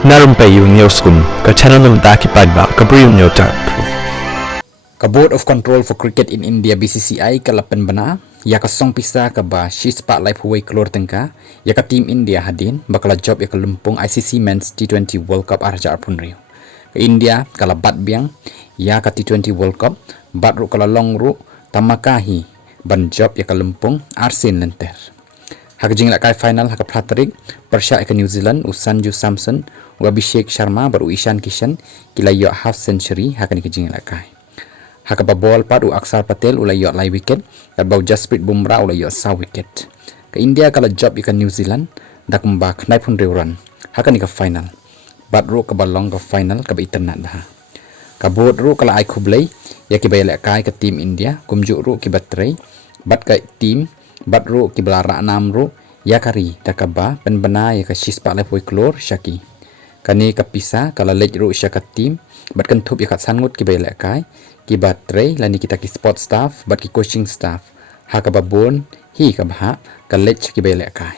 Na Rympei U ke channel nabynta ki paidbah ke Bri U Hynñiewtrep. Ka Board of Control for Cricket in India BCCI kala Pynbna ya ka song pisa ka ba klur tengka ya ka team India hadin bakala job ya ka lumpung ICC Men's T20 World Cup Rs.131. Ka India kala bat biang ya ka T20 World Cup bat ru kala long ru tamakahi ban job ya ka lumpung arsin lenter. Hak jing lakai final hak Patrick Persha ke New Zealand Sanju Samson u Abhishek Sharma baru Ishan Kishan kila yo half century hak ni ke jing lakai. Hak ball pad u Aksar Patel ulai yo lai wicket kat bau Jasprit Bumrah ulai yo saw wicket. Ke India kala job ikan New Zealand dak mbak naik pun run hak ni ke final. Bat ru ke balong ke final ke internet dah. Ka board ru kala ai Khublei ya ki bayal kai ke team India kumjuk ru ki batrai bat kai team bat ru ki belara enam ru ya kari takaba Pynbna ya ka klur shaki kani ka pisa kala lej ru shaka team bat kan thup ya ka sangut ki bayal kai ki batrai lani kita ki sport staff bat ki coaching staff ha ka babon hi ka bha ka lej ki bayal kai